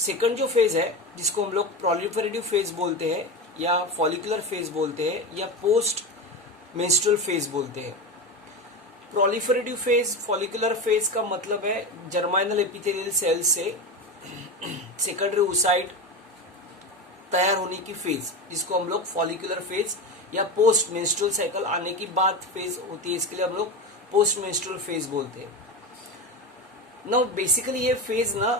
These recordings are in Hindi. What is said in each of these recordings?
सेकंड जो फेज है जिसको हम लोग प्रोलिफरेटिव फेज बोलते हैं या फॉलिकुलर फेज बोलते हैं या पोस्ट मेंस्ट्रुअल फेज बोलते हैं। प्रोलिफरेटिव फेज, फॉलिकुलर फेज का मतलब है जर्माइनल एपिथेलियल सेल से सेकेंडरी oocyte तैयार होने की फेज, जिसको हम लोग फॉलिकुलर फेज या पोस्ट मेंस्ट्रुअल साइकिल आने की बाद फेज होती है, इसके लिए हम लोग पोस्ट मेंस्ट्रुअल फेज बोलते हैं। नाउ बेसिकली ये फेज ना,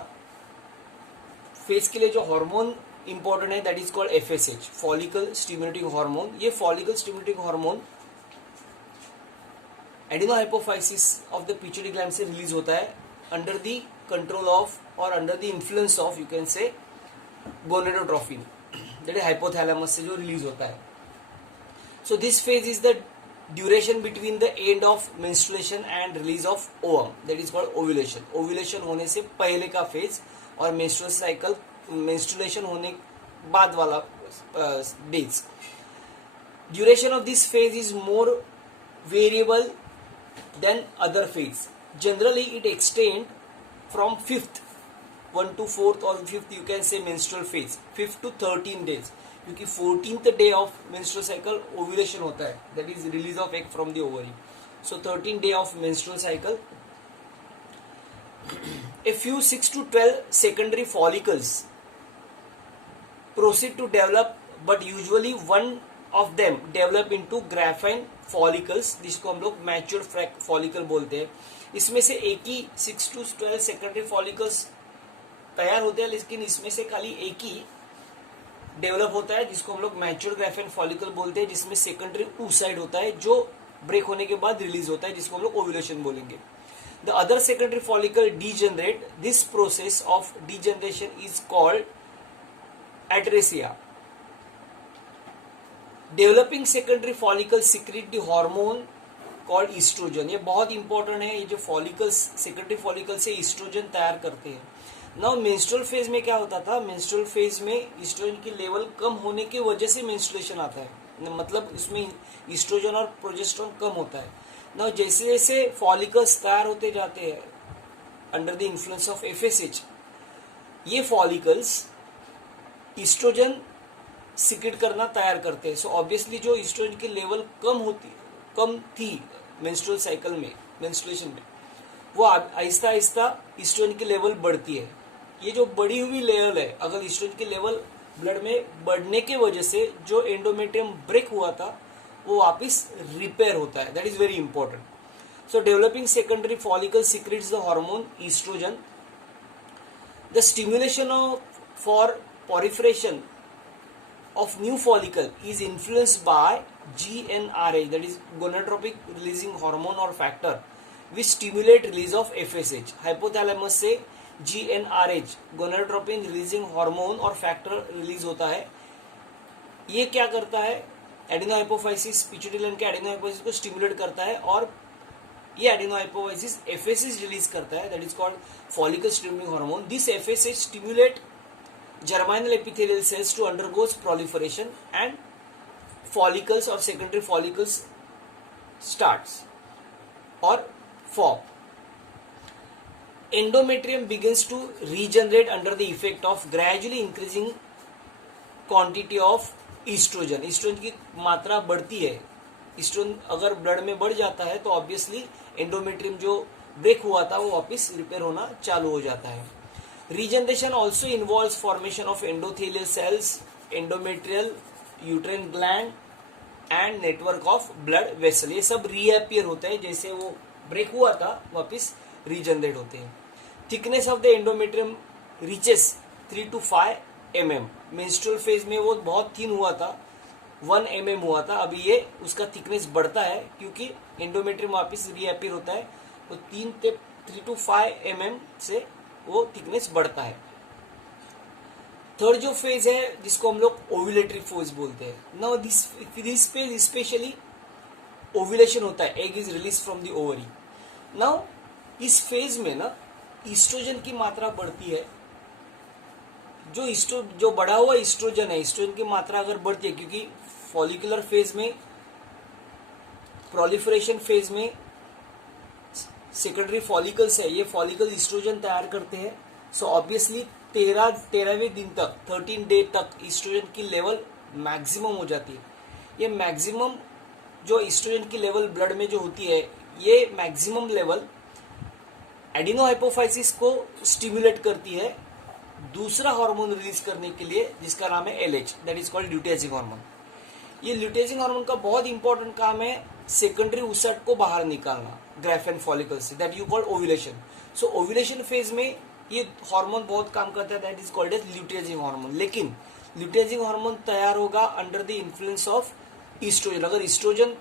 फेज के लिए जो हार्मोन इंपॉर्टेंट है that is called FSH, follicle stimulating hormone. ये follicle stimulating hormone adenohypophysis of the pituitary gland से रिलीज होता है अंडर द कंट्रोल ऑफ और under the influence of you can say gonadotrophin, that is hypothalamus से जो रिलीज होता है। So this phase is the duration between the end of menstruation and release of ovum, that is called ovulation. Ovulation होने से पहले का फेज और मेंस्ट्रुअल साइकिल मेंस्ट्रुएशन होने बाद वाला days. Duration of this phase is more variable than other phase. Generally it extend from 5th 1 to 4th or 5th you can say menstrual phase, 5th to 13 days, क्योंकि 14th day of menstrual cycle ovulation होता है, that is release of egg from the ovary. So 13 day of menstrual cycle. A few 6 to 12 secondary follicles proceed to develop, but usually one of them develop into graphene follicles, जिसको हम लोग मैच्योर फॉलिकल बोलते हैं। इसमें से एक ही 6 to 12 सेकेंडरी फॉलिकल्स तैयार होते हैं, लेकिन इसमें से खाली एक ही डेवलप होता है जिसको हम लोग मैच्योर ग्राफेन फॉलिकल बोलते हैं, जिसमें सेकेंडरी oocyte होता है जो ब्रेक होने के बाद रिलीज होता है, जिसको हम लोग ओव्यूलेशन बोलेंगे। The other secondary follicle degenerate, this process of degeneration is called atresia. Developing secondary follicle secrete the hormone called oestrogen. ये बहुत इंपॉर्टेंट है, ये जो फॉलिकल्स सेकेंडरी फॉलिकल से ईस्ट्रोजन तैयार करते हैं। नाउ मेंस्ट्रुअल फेज में क्या होता था, मेंस्ट्रुअल फेज में ईस्ट्रोजन की लेवल कम होने की वजह से मेंस्ट्रुएशन आता है, मतलब इसमें ईस्ट्रोजन और प्रोजेस्टेरोन कम होता है। नाउ जैसे जैसे फॉलिकल्स तैयार होते जाते हैं under the influence of FSH, ये फॉलिकल्स ईस्ट्रोजन सिक्रेट करना तैयार करते हैं। सो ऑब्वियसली जो ईस्ट्रोजन की लेवल कम थी मेंस्ट्रुअल साइकिल में, मेंस्ट्रुएशन में, वो आहिस्ता आहिस्ता ईस्ट्रोजन की लेवल बढ़ती है। ये जो बढ़ी हुई लेवल है, अगर ईस्ट्रोजन की लेवल ब्लड में बढ़ने की वजह से जो एंडोमेट्रियम ब्रेक हुआ था वो वापस रिपेयर होता है, that is very important. So developing secondary follicle secrets the hormone oestrogen. The stimulation for proliferation of new follicle is influenced by GnRH, that is gonadotropic releasing hormone or factor, which stimulate release of FSH. Hypothalamus से GnRH गोनाडोट्रोपिन रिलीजिंग हार्मोन और फैक्टर रिलीज होता है। ये क्या करता है, एडिनोहाइपोफाइसिस, पिट्यूटरी ग्लैंड के एडिनोहाइपोफाइसिस को स्टिमुलेट करता है और ये एडिनोहाइपोफाइसिस FSH रिलीज करता है, that is called follicle stimulating hormone. This FSH stimulate germinal epithelial cells to undergoes proliferation and follicles or secondary follicles starts or form. Endometrium begins to regenerate under the effect of gradually increasing quantity of estrogen. estrogen की मात्रा बढ़ती है, estrogen अगर ब्लड में बढ़ जाता है तो ऑब्वियसली एंडोमेट्रियम जो ब्रेक हुआ था वो वापस रिपेयर होना चालू हो जाता है। Regeneration also involves formation of endothelial cells, endometrial, uterine gland and network of blood vessel. ये सब reappear होते हैं, जैसे वो ब्रेक हुआ था वापस रीजनरेट होते हैं। Thickness of the endometrium reaches 3 to 5 mm। Menstrual phase में वो बहुत थिन हुआ था, 1 mm हुआ था, अभी ये उसका थिकनेस बढ़ता है क्योंकि एंडोमेट्रियम वापस रीअपीयर होता है, तो 3 to 5 mm से वो थिकनेस बढ़ता है। थर्ड जो फेज है जिसको हम लोग ओव्यूलेटरी फेज बोलते हैं। Now this phase specially ovulation होता है, egg is release from the ovary. Now इस फेज में ना ईस्ट्रोजन की मात्रा बढ़ती है, जो बढ़ा हुआ ईस्ट्रोजन है, ईस्ट्रोजन की मात्रा अगर बढ़ती है, क्योंकि फॉलिकुलर फेज में, प्रोलिफरेशन फेज में सेकेंडरी फॉलिकल्स है, ये फॉलिकल ईस्ट्रोजन तैयार करते हैं। सो ऑब्वियसली तेरहवें दिन तक 13 डे तक ईस्ट्रोजन की लेवल मैक्सिमम हो जाती है। ये मैक्सिमम जो ईस्ट्रोजन की लेवल ब्लड में जो होती है, ये मैक्सिमम लेवल एडिनो हाइपोफाइसिस को स्टिमुलेट करती है दूसरा हार्मोन रिलीज करने के लिए, जिसका नाम है LH, that is called luteinising hormone. ये ल्यूटेजिंग हार्मोन का बहुत इंपॉर्टेंट काम है सेकेंडरी ऊसट को बाहर निकालना ग्राफेन फॉलिकल से, that you called ovulation. So ovulation phase में ये हार्मोन बहुत काम करता है, that is called as luteinising hormone. लेकिन ल्यूटेजिंग हार्मोन तैयार होगा under the influence of oestrogen. अगर ईस्ट्रोजन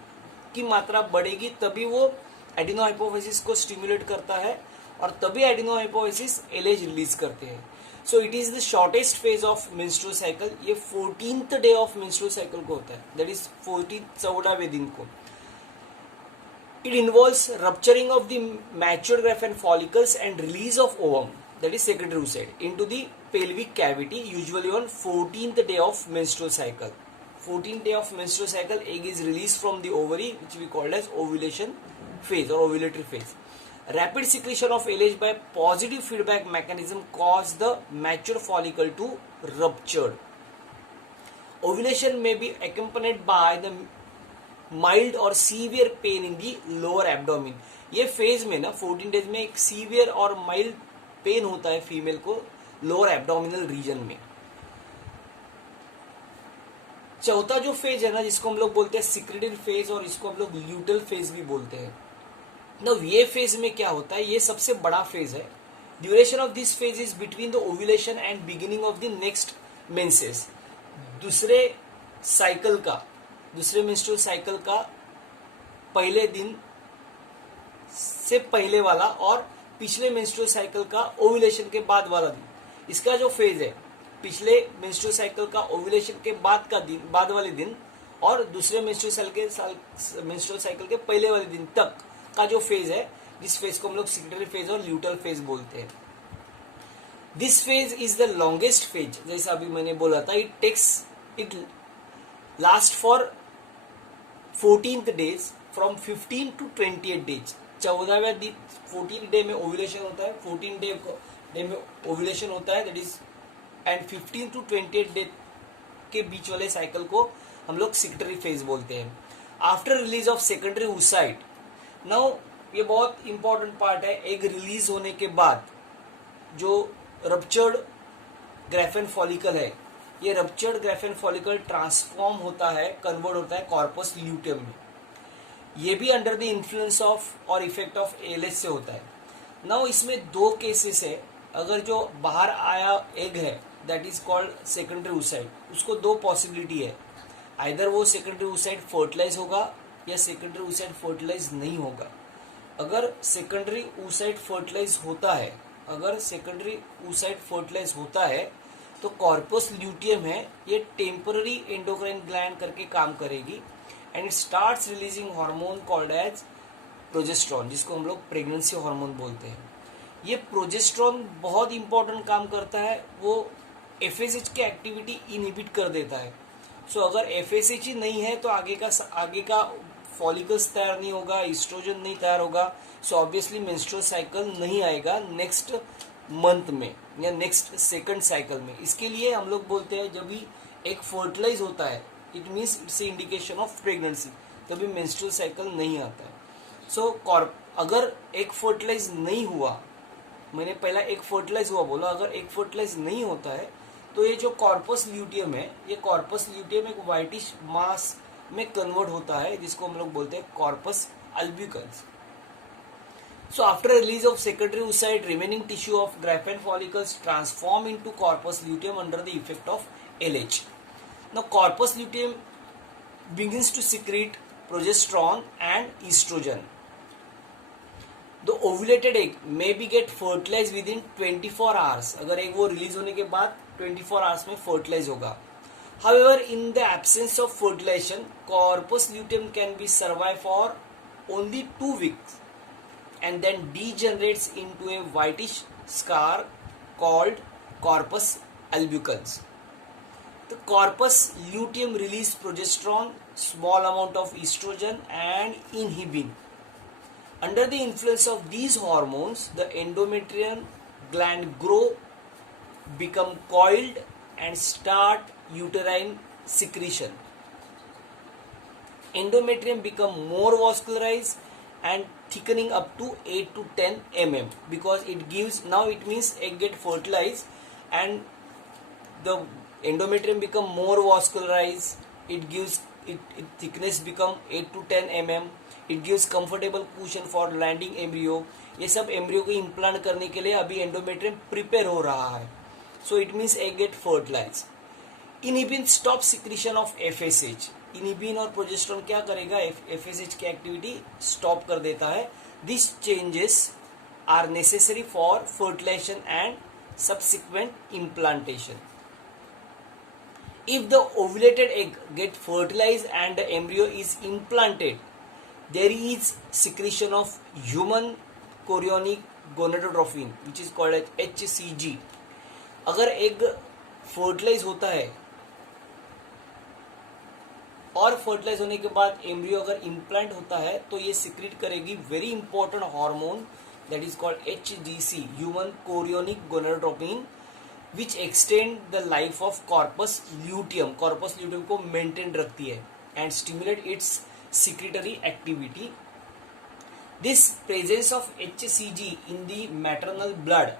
की मात्रा बढ़ेगी तभी वो एडिनो हाइपोफाइसिस को स्टिमुलेट करता है और तभी एडिनो हाइपोफाइसिस एलएच रिलीज करते हैं। So it is the shortest phase of menstrual cycle. ये 14th day of menstrual cycle को होता है, दैट इज 14वें दिन को। It involves rupturing of the matured Graafian follicles and release of ovum, that is secondary oocyte, into the pelvic cavity, usually on 14th day of menstrual cycle. 14th day of menstrual cycle, egg is released from the ovary, which we called as ovulation phase or ovulatory phase. Rapid secretion of LH by positive feedback mechanism cause the mature follicle to rupture. Ovulation may be accompanied by the mild or severe pain in the lower abdomen. ये फेज में ना 14 डेज में एक सीवियर और माइल्ड पेन होता है फीमेल को लोअर एब्डोमिनल रीजन में। चौथा जो फेज है ना, जिसको हम लोग बोलते हैं सिक्रेटिव फेज और इसको हम लोग ल्यूटल फेज भी बोलते हैं। ना ये फेज में क्या होता है, ये सबसे बड़ा फेज है। Duration of this phase is between the ovulation and beginning of the next menses. दूसरे मेंस्ट्रुअल साइकिल का पहले दिन से पहले वाला और पिछले मेंस्ट्रुअल साइकिल का ओव्यूलेशन के बाद वाला दिन। इसका जो फेज है पिछले मेंस्ट्रुअल साइकिल का ओव्यूलेशन के बाद वाले दिन और दूसरे मेंस्ट्रुअल साइकिल के पहले वाले दिन तक का जो फेज है, जिस फेज को हम लोग सिक्रेटरी फेज और ल्यूटल फेज बोलते हैं। This phase is the longest phase, जैसा अभी मैंने बोला था। It last for 14th days from 15 to 28 days. 14वें दिन 14 डे में ओव्यूलेशन होता है, 14 डे में ओव्यूलेशन होता है, that is and 15 to 28 day के बीच वाले साइकिल को हम लोग सिक्रेटरी फेज बोलते हैं। After release of secondary oocyte, now ये बहुत इंपॉर्टेंट पार्ट है। एग रिलीज होने के बाद जो रप्चर्ड ग्राफेन फॉलिकल है, ये रप्चर्ड ग्राफेन फॉलिकल ट्रांसफॉर्म होता है, कन्वर्ट होता है कॉर्पस ल्यूटियम में। ये भी अंडर द इन्फ्लुएंस ऑफ और इफेक्ट ऑफ एलएच से होता है। नाउ इसमें दो केसेस है। अगर जो बाहर आया एग है, that is called secondary oocyte, उसको दो पॉसिबिलिटी है। आइदर वो सेकेंडरी oocyte फर्टिलाइज होगा या सेकेंडरी oocyte फर्टिलाइज नहीं होगा। अगर सेकेंडरी oocyte फर्टिलाइज होता है तो कॉर्पस ल्यूटियम है, ये टेम्पररी एंडोक्राइन ग्लैंड करके काम करेगी and it starts releasing hormone called as progesterone, जिसको हम लोग प्रेगनेंसी हार्मोन बोलते हैं। ये प्रोजेस्टेरॉन बहुत इंपॉर्टेंट काम करता है, वो एफएसएच की एक्टिविटी इनहिबिट कर देता है। सो अगर एफएसएच ही नहीं है तो आगे का फॉलिकल्स तैयार नहीं होगा, ईस्ट्रोजन नहीं तैयार होगा, सो ऑब्वियसली मेंस्ट्रुअल साइकिल नहीं आएगा नेक्स्ट मंथ में या नेक्स्ट सेकंड साइकिल में। इसके लिए हम लोग बोलते हैं जब भी एक फर्टिलाइज होता है, it means it's a indication of pregnancy, तभी मेंस्ट्रुअल साइकिल नहीं आता है। सो अगर एक फर्टिलाइज नहीं हुआ, मैंने पहला एक फर्टिलाइज हुआ बोला, अगर एक फर्टिलाइज नहीं होता है तो ये जो कॉर्पस ल्यूटियम है, ये कॉर्पस ल्यूटियम एक व्हाइटिश मास में कन्वर्ट होता है, जिसको हम लोग बोलते हैं corpus अल्बिकल्स। So after release of secondary oocyte, remaining tissue of graphene follicles transform into corpus luteum under the effect of LH. Now corpus luteum begins to secrete progesterone and estrogen. The ovulated egg may be get fertilized within 24 hours. अगर एग वो रिलीज होने के बाद 24 hours में fertilize होगा. However, in the absence of fertilization, corpus luteum can be survive for only 2 weeks. And then degenerates into a whitish scar called corpus albicans. The corpus luteum release progesterone, small amount of estrogen and inhibin. Under the influence of these hormones, the endometrial gland grow become coiled and start uterine secretion. Endometrium become more vascularized and thickening up to 8 to 10 mm, because it gives, now it means egg get fertilized and the endometrium become more vascularized, it gives it thickness become 8 to 10 mm, it gives comfortable cushion for landing embryo. ये सब एम्ब्रियो को इम्प्लांट करने के लिए अभी एंडोमेट्रियम प्रिपेयर हो रहा है. So it means egg get fertilise. Inhibin stop secretion of FSH. Inhibin और प्रोजेस्टेरोन क्या करेगा, एफएसएच की एक्टिविटी स्टॉप कर देता है. This changes are necessary for fertilisation and subsequent implantation. If the ovulated egg get fertilized and the embryo is implanted, there is secretion of human chorionic gonadotropin, which is called as HCG. अगर एग फर्टिलाइज होता है और फर्टिलाइज होने के बाद एम्ब्रियो अगर इम्प्लांट होता है तो ये सिक्रीट करेगी very important hormone that is called HCG, human chorionic gonadotropin, which extend the life of corpus luteum. Corpus luteum को मेंटेन रखती है and stimulate it's secretory activity. This presence of HCG in the maternal blood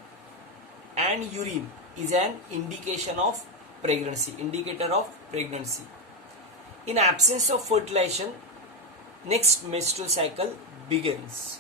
and urine is an indication of pregnancy, indicator of pregnancy. In absence of fertilization, next menstrual cycle begins.